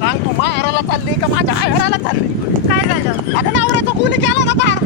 सांग तू माहेराला चालली का माझ्या आयराला चालली? काय झालं? अगं नवऱ्याचा गुन्हे केला ना पार.